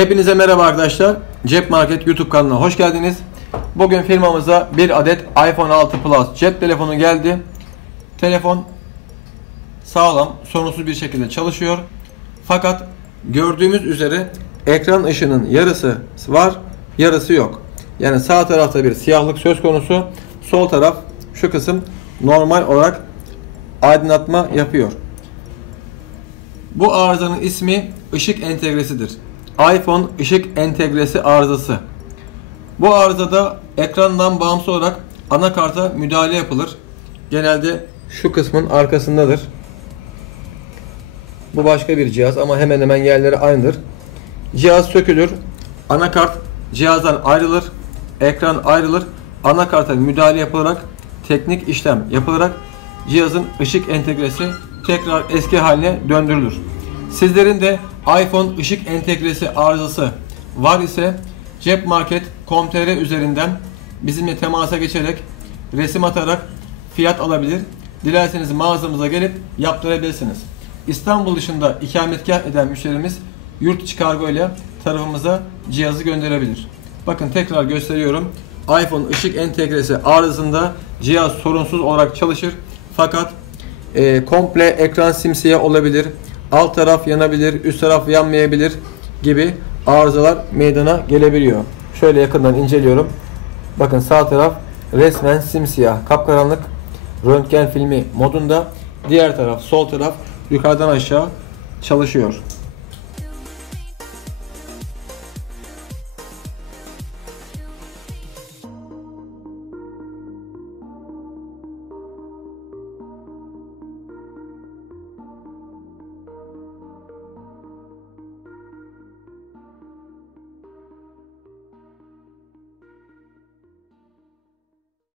Hepinize merhaba arkadaşlar. Cep Market YouTube kanalına hoş geldiniz. Bugün firmamıza bir adet iPhone 6 Plus cep telefonu geldi. Telefon sağlam, sorunsuz bir şekilde çalışıyor. Fakat gördüğümüz üzere ekran ışığının yarısı var, yarısı yok. Yani sağ tarafta bir siyahlık söz konusu. Sol taraf, şu kısım normal olarak aydınlatma yapıyor. Bu arızanın ismi ışık entegresidir. iPhone ışık entegresi arızası. Bu arızada ekrandan bağımsız olarak anakarta müdahale yapılır. Genelde şu kısmın arkasındadır. Bu başka bir cihaz ama hemen hemen yerleri aynıdır. Cihaz sökülür. Anakart cihazdan ayrılır. Ekran ayrılır. Anakarta müdahale yapılarak teknik işlem yapılarak cihazın ışık entegresi tekrar eski haline döndürülür. Sizlerin de iPhone ışık entegresi arızası var ise cepmarket.com.tr üzerinden bizimle temasa geçerek resim atarak fiyat alabilir. Dilerseniz mağazamıza gelip yaptırabilirsiniz. İstanbul dışında ikametgah eden müşterimiz yurt içi kargo ile tarafımıza cihazı gönderebilir. Bakın tekrar gösteriyorum. iPhone ışık entegresi arızasında cihaz sorunsuz olarak çalışır. Fakat komple ekran simsiyah olabilir. Alt taraf yanabilir, üst taraf yanmayabilir gibi arızalar meydana gelebiliyor. Şöyle yakından inceliyorum. Bakın sağ taraf resmen simsiyah, kapkaranlık, röntgen filmi modunda. Diğer taraf, sol taraf yukarıdan aşağı çalışıyor.